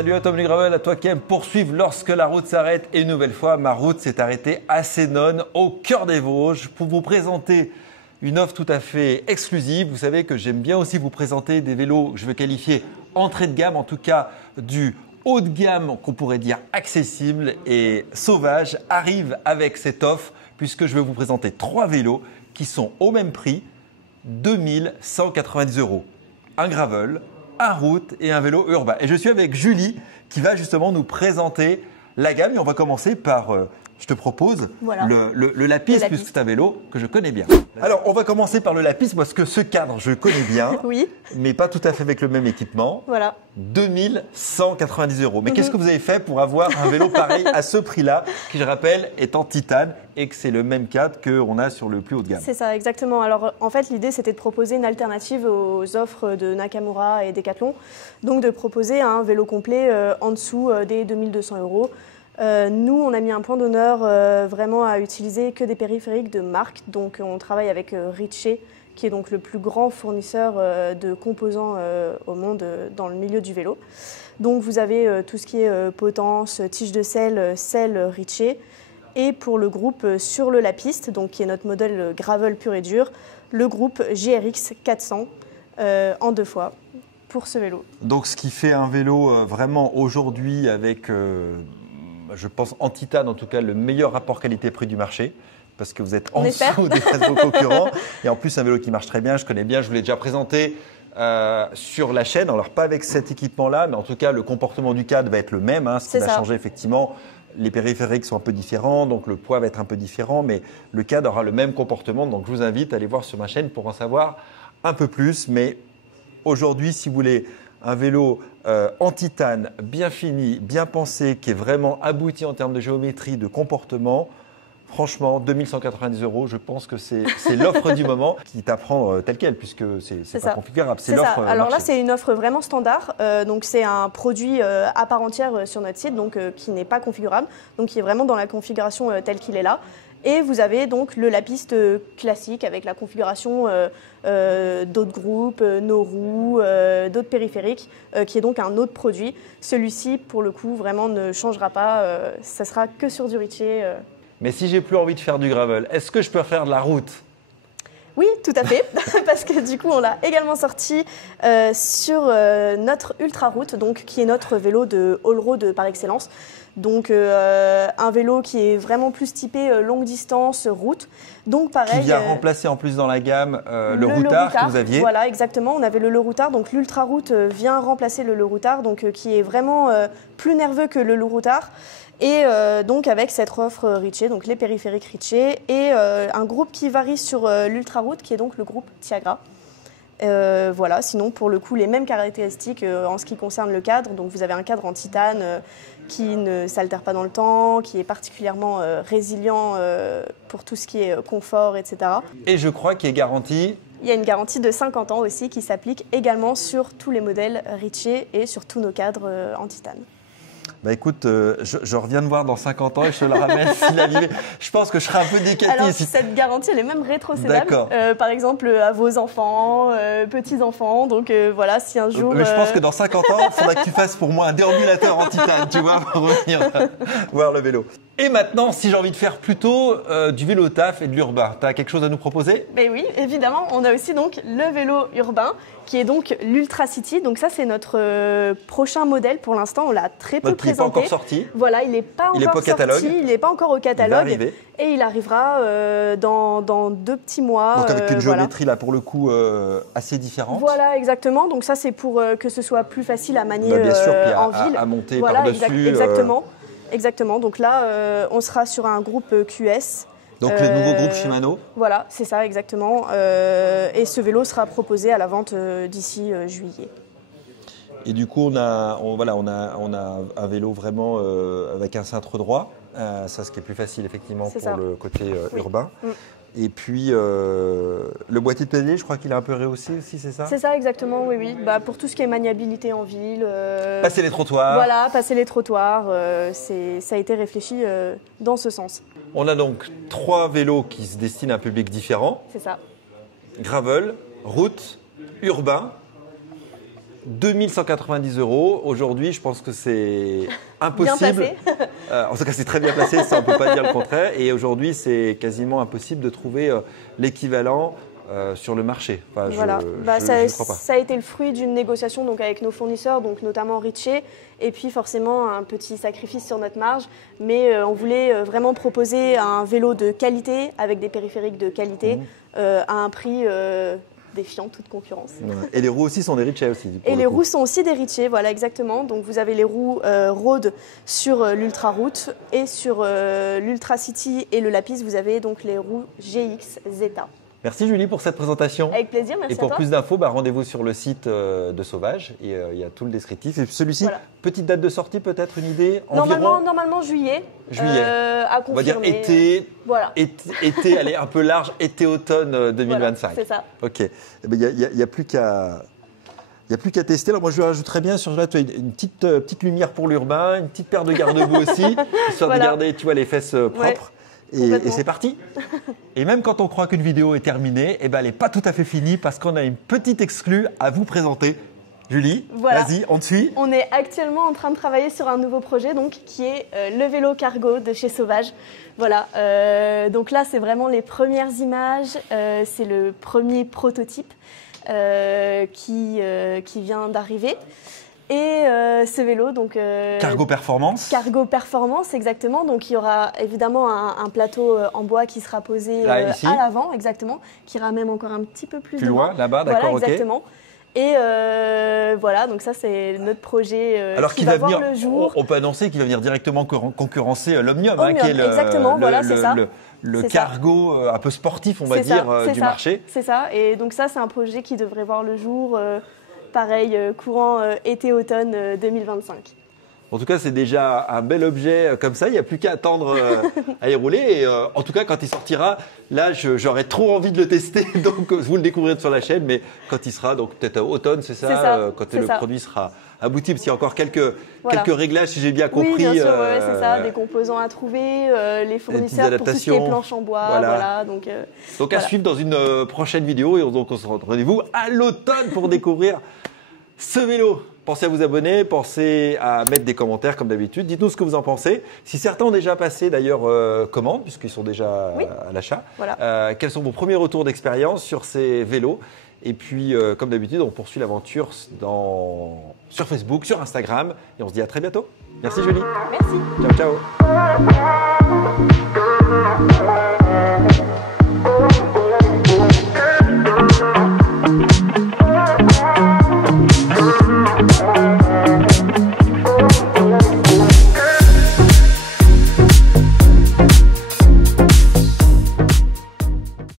Salut à Tom Le Gravel, à toi qui aime poursuivre lorsque la route s'arrête. Et une nouvelle fois, ma route s'est arrêtée à Sénonnes, au cœur des Vosges, pour vous présenter une offre tout à fait exclusive. Vous savez que j'aime bien aussi vous présenter des vélos que je veux qualifier entrée de gamme, en tout cas du haut de gamme qu'on pourrait dire accessible. Et Sauvage arrive avec cette offre puisque je vais vous présenter 3 vélos qui sont au même prix, 2190 €. Un gravel, un route et un vélo urbain. Et je suis avec Julie qui va justement nous présenter la gamme. Et on va commencer par, je te propose, voilà. le Lapis, puisque c'est un vélo que je connais bien. Alors, on va commencer par le Lapis parce que ce cadre, je connais bien, oui. mais pas tout à fait avec le même équipement. Voilà. 2190 €. Mais qu'est-ce que vous avez fait pour avoir un vélo pareil à ce prix-là, qui, je rappelle, est en titane et que c'est le même cadre qu'on a sur le plus haut de gamme? C'est ça, exactement. Alors, en fait, l'idée, c'était de proposer une alternative aux offres de Nakamura et Decathlon. Donc, de proposer un vélo complet en dessous des 2200 €. Nous, on a mis un point d'honneur vraiment à utiliser que des périphériques de marque. Donc, on travaille avec Ritchey, qui est donc le plus grand fournisseur de composants au monde dans le milieu du vélo. Donc, vous avez tout ce qui est potence, tige de selle Ritchey. Et pour le groupe sur le Lapis, donc qui est notre modèle gravel pur et dur, le groupe GRX 400 en 2 fois pour ce vélo. Donc, ce qui fait un vélo vraiment aujourd'hui avec, je pense en titane en tout cas, le meilleur rapport qualité-prix du marché. Parce que vous êtes en dessous des 13 concurrents. Et en plus, un vélo qui marche très bien, je connais bien, je vous l'ai déjà présenté sur la chaîne. Alors, pas avec cet équipement-là, mais en tout cas, le comportement du cadre va être le même. Hein, ce qui va changer, effectivement, les périphériques sont un peu différents, donc le poids va être un peu différent, mais le cadre aura le même comportement. Donc, je vous invite à aller voir sur ma chaîne pour en savoir un peu plus. Mais aujourd'hui, si vous voulez un vélo en titane, bien fini, bien pensé, qui est vraiment abouti en termes de géométrie, de comportement, franchement, 2190 €, je pense que c'est l'offre du moment qui est à prendre telle quelle, puisque c'est pas configurable. C'est l'offre. Alors là, c'est une offre vraiment standard. Donc c'est un produit à part entière sur notre site, donc qui n'est pas configurable, donc qui est vraiment dans la configuration telle qu'il est là. Et vous avez donc le Lapis classique avec la configuration d'autres groupes, nos roues, d'autres périphériques, qui est donc un autre produit. Celui-ci, pour le coup, vraiment ne changera pas. Ça sera que sur du Ritchey. Mais si j'ai plus envie de faire du gravel, est-ce que je peux faire de la route? Oui, tout à fait, parce que du coup, on l'a également sorti sur notre Ultra Route, donc qui est notre vélo de all-road par excellence. Donc un vélo qui est vraiment plus typé longue distance, route. Donc pareil. Qui vient remplacer en plus dans la gamme le routard que vous aviez. Voilà, exactement. On avait le routard, donc l'Ultra Route vient remplacer le routard, donc qui est vraiment plus nerveux que le routard. Et donc avec cette offre Ritchey, donc les périphériques Ritchey, et un groupe qui varie sur l'Ultra Route, qui est donc le groupe Tiagra. Voilà, sinon pour le coup les mêmes caractéristiques en ce qui concerne le cadre. Donc vous avez un cadre en titane qui ne s'altère pas dans le temps, qui est particulièrement résilient pour tout ce qui est confort, etc. Et je crois qu'il est garanti. Il y a une garantie de 50 ans aussi qui s'applique également sur tous les modèles Ritchey et sur tous nos cadres en titane. Bah écoute, je reviens de voir dans 50 ans et je te la ramène s'il arrivait. Je pense que je serai un peu décalé. Alors, cette garantie, elle est même rétrocédable. Par exemple, à vos enfants, petits-enfants. Donc voilà, si un jour… Mais je pense que dans 50 ans, il faudra que tu fasses pour moi un déambulateur en titane, tu vois, pour revenir voir le vélo. Et maintenant, si j'ai envie de faire plutôt du vélo taf et de l'urbain, tu as quelque chose à nous proposer? Ben oui, évidemment. On a aussi donc le vélo urbain qui est donc l'Ultra City. Donc ça, c'est notre prochain modèle. Pour l'instant, on l'a très peu présenté. Il n'est pas encore sorti. Voilà, il n'est pas encore sorti. Il n'est pas encore au catalogue. Il va arriver. Et il arrivera dans 2 petits mois. Donc avec une géométrie là pour le coup assez différente. Voilà, exactement. Donc ça, c'est pour que ce soit plus facile à manier bien sûr, puis en ville. À monter voilà, par-dessus. Exactement. Exactement. Donc là, on sera sur un groupe QS. Donc le nouveau groupe Shimano. Voilà, c'est ça, exactement. Et ce vélo sera proposé à la vente d'ici juillet. Et du coup, on a un vélo vraiment avec un cintre droit. Ça, ce qui est plus facile effectivement pour le côté urbain. Et puis, le boîtier de pédalier, je crois qu'il est un peu rehaussé aussi, c'est ça? C'est ça, exactement, oui, oui. Bah, pour tout ce qui est maniabilité en ville. Passer les trottoirs. Voilà, passer les trottoirs. Ça a été réfléchi dans ce sens. On a donc 3 vélos qui se destinent à un public différent. C'est ça. Gravel, route, urbain. 2190 €. Aujourd'hui, je pense que c'est impossible. Bien placé. En tout cas, c'est très bien placé, ça on ne peut pas dire le contraire. Et aujourd'hui, c'est quasiment impossible de trouver l'équivalent sur le marché. Enfin, voilà. je ne crois pas. Ça a été le fruit d'une négociation donc, avec nos fournisseurs, donc notamment Richer, et puis forcément un petit sacrifice sur notre marge. Mais on voulait vraiment proposer un vélo de qualité avec des périphériques de qualité à un prix défiant toute concurrence. Et les roues aussi sont des Richer aussi. Et les roues sont aussi des Richer, voilà exactement. Donc vous avez les roues Road sur l'Ultra Route et sur l'Ultra City et le Lapis, vous avez donc les roues GX Zeta. Merci Julie pour cette présentation. Avec plaisir, merci à toi. Et pour plus d'infos, rendez-vous sur le site de Sauvage. Et il y a tout le descriptif. Et celui-ci, petite date de sortie peut-être, une idée Normalement juillet. À confirmer. On va dire été, voilà. été, allez, un peu large, été-automne 2025. Voilà, c'est ça. Ok. Il n'y a plus qu'à... Il n'y a plus qu'à tester. Alors moi, je rajouterais bien sur là, tu as une petite lumière pour l'urbain, une petite paire de garde-boue aussi, histoire de garder, tu vois, les fesses propres. Et c'est parti. Et même quand on croit qu'une vidéo est terminée, elle n'est pas tout à fait finie parce qu'on a une petite exclue à vous présenter. Julie, vas-y, on te suit. On est actuellement en train de travailler sur un nouveau projet qui est le vélo cargo de chez Sauvage. Voilà, donc là, c'est vraiment les premières images. C'est le premier prototype qui vient d'arriver. Et ce vélo, donc… Cargo Performance. Cargo Performance, exactement. Donc, il y aura évidemment un plateau en bois qui sera posé à l'avant, exactement, qui ira même encore un petit peu plus loin, là-bas, d'accord, voilà, exactement. Et voilà, donc ça, c'est notre projet alors qui va voir le jour. On peut annoncer qu'il va venir directement concurrencer l'Omnium, qui est exactement, le cargo un peu sportif, on va dire, du marché. C'est ça, et donc ça, c'est un projet qui devrait voir le jour… pareil, courant été-automne 2025. En tout cas, c'est déjà un bel objet comme ça. Il n'y a plus qu'à attendre à y rouler. Et en tout cas, quand il sortira, là, j'aurais trop envie de le tester. Donc, vous le découvrirez sur la chaîne. Mais quand il sera, donc peut-être automne, c'est ça, quand le produit sera abouti. Parce qu'il y a encore quelques réglages, si j'ai bien compris. Oui, bien sûr, c'est ça. Des composants à trouver, les fournisseurs pour tout ce qui est planches en bois. Voilà. Donc à suivre dans une prochaine vidéo. Et donc, on se retrouve rendez-vous à l'automne pour découvrir ce vélo. Pensez à vous abonner, pensez à mettre des commentaires comme d'habitude. Dites-nous ce que vous en pensez. Si certains ont déjà passé d'ailleurs commande, puisqu'ils sont déjà à l'achat, quels sont vos premiers retours d'expérience sur ces vélos? Et puis, comme d'habitude, on poursuit l'aventure sur Facebook, sur Instagram. Et on se dit à très bientôt. Merci Julie. Merci. Ciao, ciao.